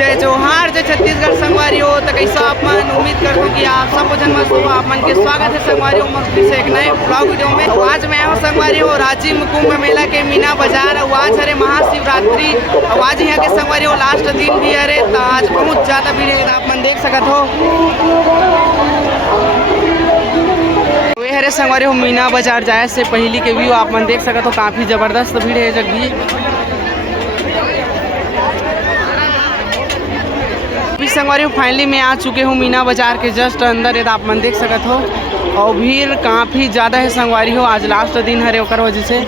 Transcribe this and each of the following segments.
जय जोहार जय छत्तीसगढ़ संगवारी हो। तो कैसा आप मन उम्मीद करता हूँ कि आप सब भोजन मस्त हो। आप मन के स्वागत है संगवारी हो फिर से एक नए ब्लॉग वीडियो में। तो आज मैं हूँ संगवारी हो रांची में कुंभ मेला के मीना बाजार। आज हरे महाशिवरात्रि। आज यहाँ के संगवारी हो लास्ट दिन भी हरे। तो आज बहुत ज़्यादा भीड़ है आप मन देख सकते हो। हरे संगवारी हो मीना बाजार जाए से पहली के व्यू आप मन देख सकते हो। काफ़ी ज़बरदस्त भीड़ है जग भी। संगवारी फाइनली मैं आ चुके हूँ मीना बाजार के जस्ट अंदर है। आप मन देख सकते हो और भीड़ काफ़ी ज़्यादा है संगवारी हो। आज लास्ट दिन हरे ओकर वजह से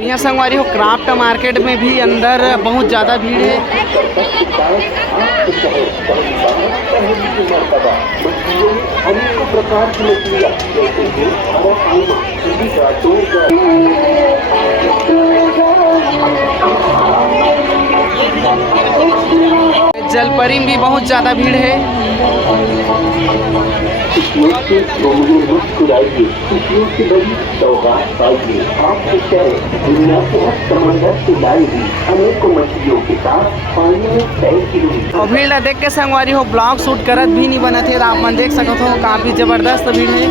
यहाँ संगवारी हो क्राफ्ट मार्केट में भी अंदर बहुत ज़्यादा भीड़ है। जलपरी में भी बहुत ज़्यादा भीड़ है। और भीड़ देख के संगवारी हो ब्लॉग शूट करत भी नहीं बना थे। आप मन देख सकते हो काफ़ी ज़बरदस्त भीड़ है।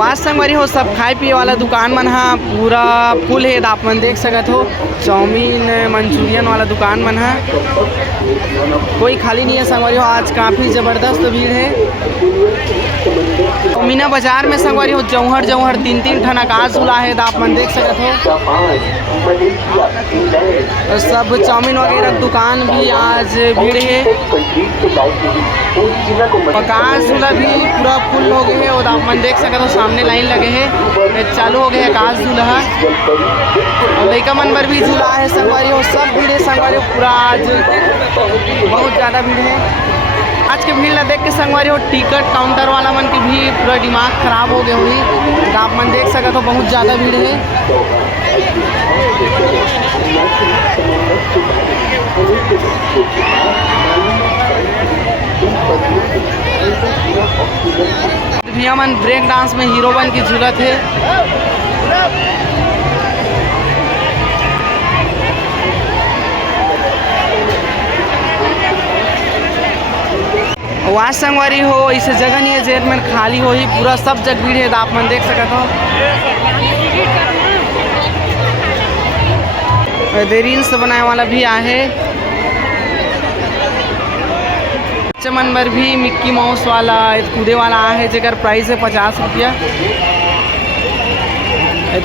आज संगवारी हो सब खाए पिए वाला दुकान मन हा पूरा फुल है। आप मन देख सकते हो चाउमीन मंचूरियन वाला दुकान मन हा कोई खाली नहीं है संगवारी हो। आज काफ़ी ज़बरदस्त भीड़ है। मीना बाजार में संगवारी हो जौहर जौहर तीन ठन आकाश झूला है। आप मन देख सकते हो सब चाउमीन वगैरह दुकान भी आज भीड़ है। आकाश झूला भी पूरा फुल हो गए है और आप मन देख सकते हो सामने लाइन लगे है चालू हो गए आकाश झूला और लड़का मन पर भी झूला है संगवारी हो। सब भीड़ है संगवारी हो पूरा आज बहुत ज़्यादा भीड़ है। आज के भीड़ देख के संगवारी हो टिकट काउंटर वाला मन की भी पूरा दिमाग खराब हो गए हुई। आप मन देख सकते हो बहुत ज़्यादा भीड़ है। भैया मन ब्रेक डांस में हीरो बन की झूलत है। आज संगवारी हो इसे जगह नहीं है जेल में खाली हो ही पूरा सब जग भीड़ है। तो आप मन देख सकते हो रील्स बनाने वाला भी आहे। बच्चे मन पर भी मिक्की माउस वाला कूदे वाला आहे जेकर प्राइस है 50 रुपया।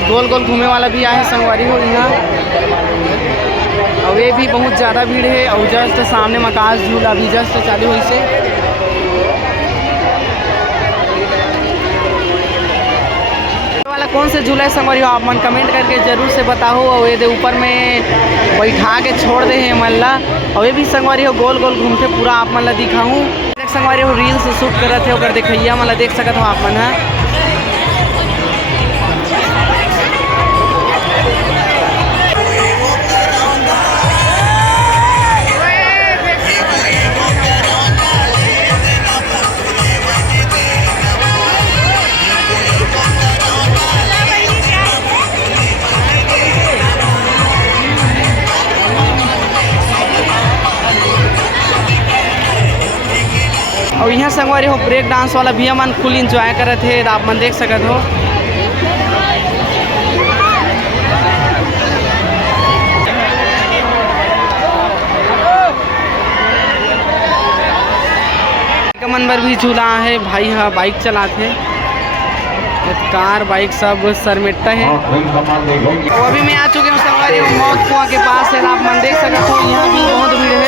गोल गोल घूमे वाला भी आहे संगवारी हो यहाँ और ये भी बहुत ज़्यादा भीड़ है। और जस्ट सामने में आकाश झूला भी जस्ट चालू हुई से वाला कौन से झूला है संगवारी हो आप मन कमेंट करके जरूर से बताओ। और ये ऊपर में बैठा के छोड़ दे हैं मल्ला और ये भी संगवारी हो गोल गोल घूमते पूरा आप मन ला दिखाऊँ। संगवारी हो रील्स शूट करते हो अगर देखिए मला देख सकते हो आप मन है। और यहाँ संगवारी हो ब्रेक डांस वाला भी मन फुल इंजॉय करत है। आप मन देख सकते हो मन पर भी झूला है भाई। हाँ बाइक चलाते कार बाइक सब सरमेटा है। तो अभी मैं आ चुके हूँ संगवारी हो मौत कुआं के पास है। आप मन देख सकते हो यहाँ भी बहुत भीड़ है।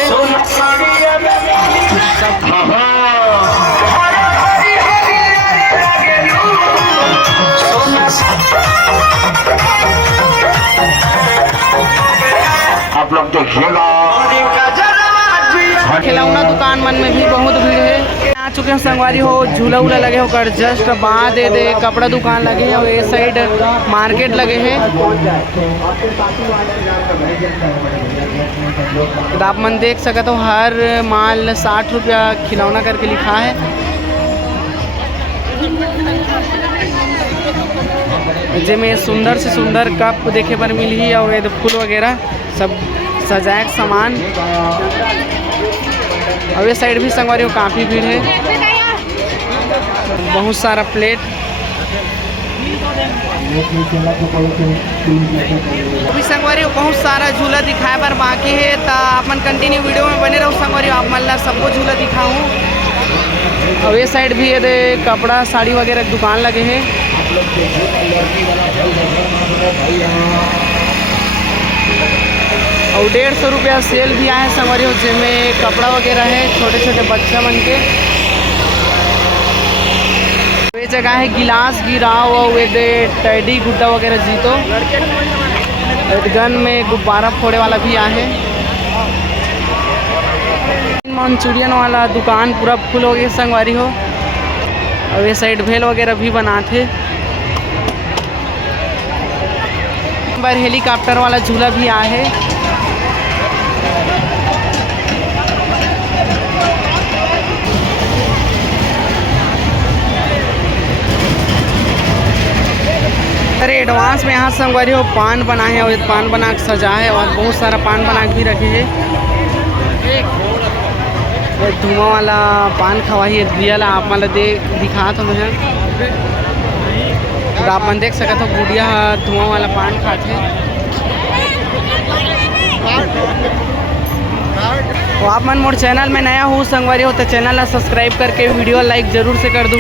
आप लोग देखिएगा खिलौना दुकान मन में भी बहुत भीड़ है। आ चुके हैं संगवारी हो, झूला उला लगे होकर जस्ट बाद दे कपड़ा दुकान लगे है और ये साइड मार्केट लगे है। तो आप मन देख सकते हो हर माल 60 रुपया खिलौना करके लिखा है। जिसमें सुंदर से सुंदर कप देखे पर मिली और ये फूल वगैरह सब सजाए के सामान। और ये साइड भी संगवारी हो काफ़ी भीड़ है, बहुत सारा प्लेट। अभी संगवारी हो बहुत सारा झूला दिखाए पर बाकी है, तो अपन कंटिन्यू वीडियो में बने रहो संगवारी हो। आप मन ला सबको झूला दिखाऊँ। और ये साइड भी ये कपड़ा साड़ी वगैरह की दुकान लगे हैं। और 150 रुपया सेल भी आए संगवारी हो, जिसमें कपड़ा वगैरह है छोटे छोटे बच्चा मन के। ये जगह है गिलास गिरा हुआ वे टैडी गुड्डा वगैरह जीतो। गन में गुब्बारा फोड़े वाला भी आए। मंचूरियन वाला दुकान पूरा फुल हो गया संगवारी हो। और ये साइड भेल वगैरह भी बनाते। बार हेलीकॉप्टर वाला झूला भी आया है। अरे एडवांस में यहाँ संगवारी हो पान बनाए हैं और पान बना के सजा है और बहुत सारा पान बना के भी रखे हैं। धुआं वाला पान खवाही रियल आप मतलब दिखा तो मैं तो आप मन देख सकते हो गुड़िया धुआं वाला पान खाते। तो आप मन मोर चैनल में नया हो संगवारी हो तो चैनल ला सब्सक्राइब करके वीडियो लाइक जरूर से कर दो।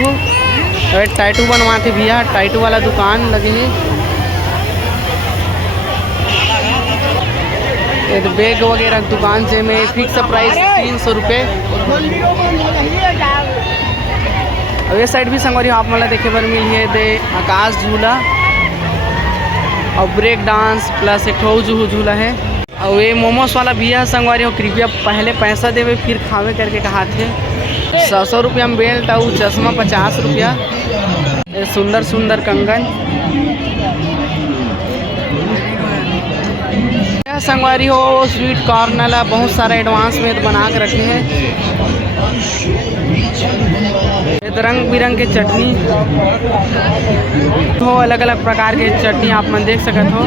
तो टाइटू बनवाते भैया, टाइटू वाला दुकान लगे है। एक बैग वगैरह दुकान से में फिक्स प्राइस 300 रुपये। और ये साइड भी संगवारी आप मतलब देखे पर मिली है दे आकाश झूला और ब्रेक डांस प्लस एक झूला है। और ये मोमोस वाला भैया संगवारी हो कृपया पहले पैसा देवे फिर खावे करके कहा थे। 100 रुपया में बेल्ट और चश्मा 50 रुपया। सुंदर सुंदर कंगन संगवारी हो स्वीट कॉर्नर ला बहुत सारा एडवांस में बना के रखे हैं। रंग बिरंग के चटनी हो, अलग अलग प्रकार के चटनी आप मन देख सकते हो।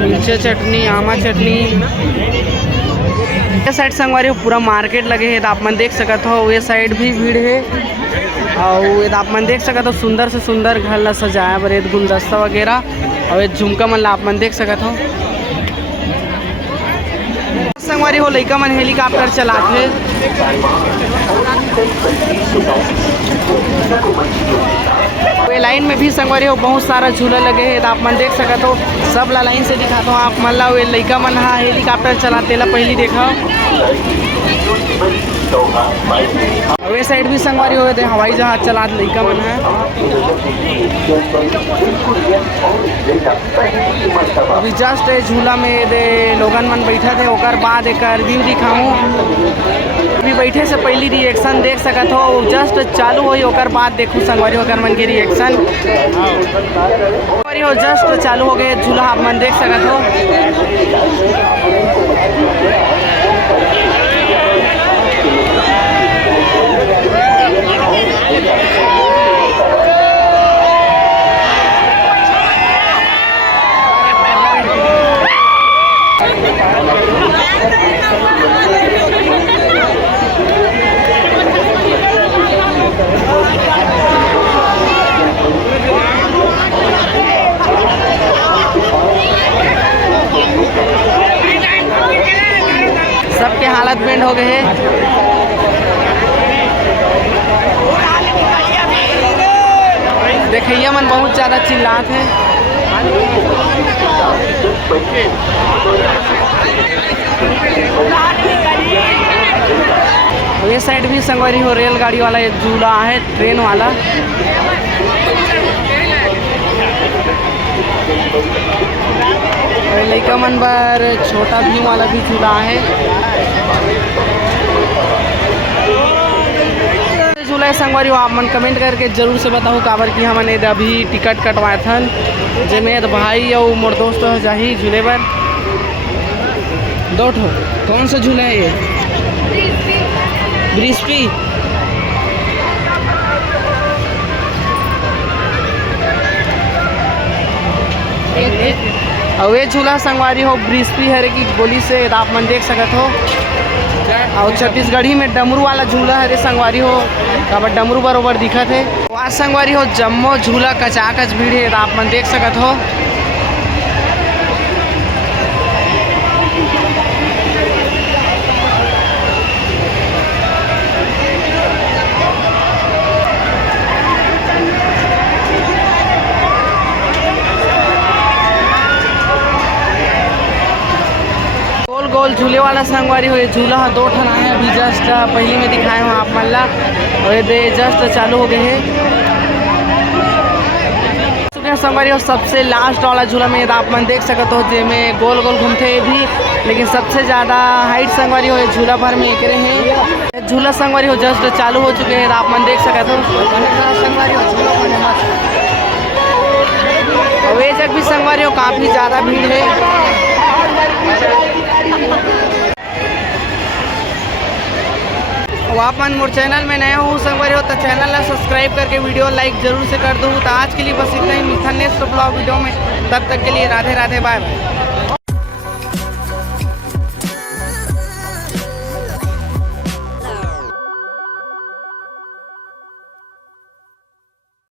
मिर्चा चटनी, आमा चटनी। ये साइड संगवारी पूरा मार्केट लगे है, तो आप मन देख सकते हो। ये साइड भी भीड़ है और आप मन देख सकते हो सुंदर से सुंदर घर ला सजाया बरे गुलदस्ता वगैरह। और ये झुमका मन ला आप मन देख सकते हो। संगवारी हो लइका मन हेलीकॉप्टर चलाते। ये लाइन में भी संगवारी हो बहुत सारा झूला लगे है, तो आप मन देख सकते हो। सब ला लाइन से दिखाता हूँ आप मन ला। वे लइका मन हा हेलीकॉप्टर चलाते ला पहली देखा। और ये साइड भी संगवारी हो थे हवाई जहाज चला लइका मन है। अभी जस्ट झूला में दे लोगन मन बैठा थे, ओकर बाद एक व्यू दिखाऊँ। अभी बैठे से पहली रिएक्शन देख सकते हो, जस्ट चालू हुई ओकर बाद देखूँ संगवारी हो कर मन के रिएक्शन। संगवारी हो जस्ट चालू हो गए झूला आप मन देख सकते हो। सबके हालत बेंड हो गए हैं। देखिए मन बहुत ज़्यादा चिल्लाते हैं। ये साइड भी संगवारी हो रेलगाड़ी वाला एक झूला है, ट्रेन वाला। लइका मन बर छोटा भीम वाला भी झूला है। झूला है संगवारी हो आप मन कमेंट करके जरूर से बताओ काबर कि हमने अभी टिकट कटवाए थन जेमें भाई और मोर दोस्त जाही झूले पर दो ठो। कौन सा झूला है ये? ब्रिस्पी। और ये झूला संगवारी हो ब्रिस्पी है की गोली से आप मन देख सकत हो। और छत्तीसगढ़ी में डमरू वाला झूला है रे संगवारी हो, काबर डमरू बरोबर दिखत है। आज संगवारी हो जम्मो झूला कचाकच भीड़ है आप मन देख सकत हो। गोल झूले वाला संगवारी हो, ये झूला दो ठन आए हैं अभी जस्ट पहले में दिखाए हूँ आप मन ला, और ये जस्ट चालू हो गए हैं संगवारी हो। सबसे लास्ट वाला झूला में आप मन देख सकते हो जिसमें गोल गोल घूमते भी, लेकिन सबसे ज़्यादा हाइट संगवारी हो झूला भर में एक हैं। झूला संगवारी हो जस्ट चालू हो चुके हैं आप मन देख सकते हो संगवारी हो झूला और ये जग भी संगवारी हो काफ़ी ज़्यादा भीड़ है। आप मन मोर चैनल में नया हो संगवारी हो तो चैनल ला सब्सक्राइब करके वीडियो लाइक जरूर से कर दो। तो आज के लिए बस इतना ही, मिलता नेक्स्ट ब्लॉग वीडियो में, तब तक के लिए राधे राधे बाय बाय।